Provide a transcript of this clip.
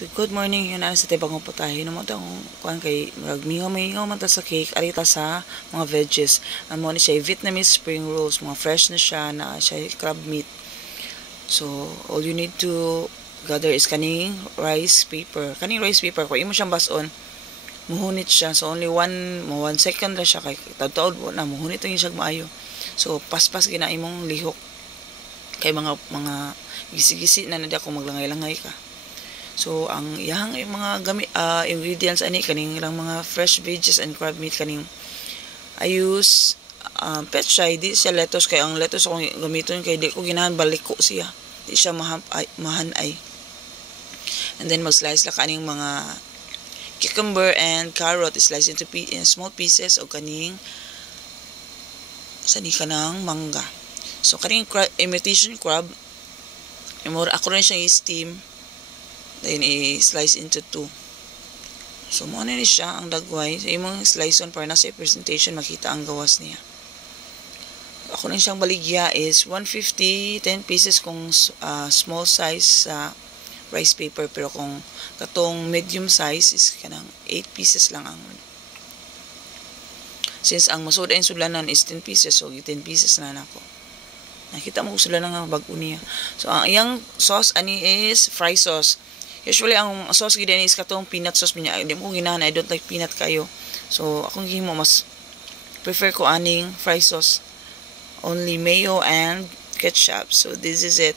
So, good morning. Yun na sa tibang putahe. Naman ito kung kay magmingaw man ta sa cake. Arita sa mga veggies. Ang mo ni siya Vietnamese spring rolls. Mga fresh na siya na siya crab meat. So, all you need to gather is kaning rice paper. Kaning rice paper, kung imo siyang bason, muhunit siya. So, only 1 second lang siya. Kay taod-taod na, muhunit ang siya maayo. So, paspas gina imong lihok. Kay mga gisi-gisi na nadi ako maglangay-langay ka. So, ang iyang mga ingredients ani kaning ilang mga fresh veggies and crab meat kaning I use petchay, di siya lettuce kay ang lettuce akong gamiton kay di ko ginahan baliko siya. Di siya mahanay. And then mag-slice la kaning mga cucumber and carrot, slice into small pieces o kaning sani kanang mangga. So kaning imitation crab, ako rin siya i-steam. Then, i-slice into 2. So, muna ni siya ang dagway. So, imong slice on para nasa presentation, makita ang gawas niya. Ako rin siyang baligya is 150, 10 pieces kung small size rice paper. Pero kung katong medium size is kanang 8 pieces lang ang. Since ang masoda yung sulanan is 10 pieces, so 10 pieces na ako. Nakita mo sila nga bago niya. So, ang iyang sauce ani is fry sauce. Usually, ang sauce gina is katong peanut sauce niya. Hindi mo ginahan. I don't like peanut kayo. So, akong gihimo mas prefer ko aning fry sauce. Only mayo and ketchup. So, this is it.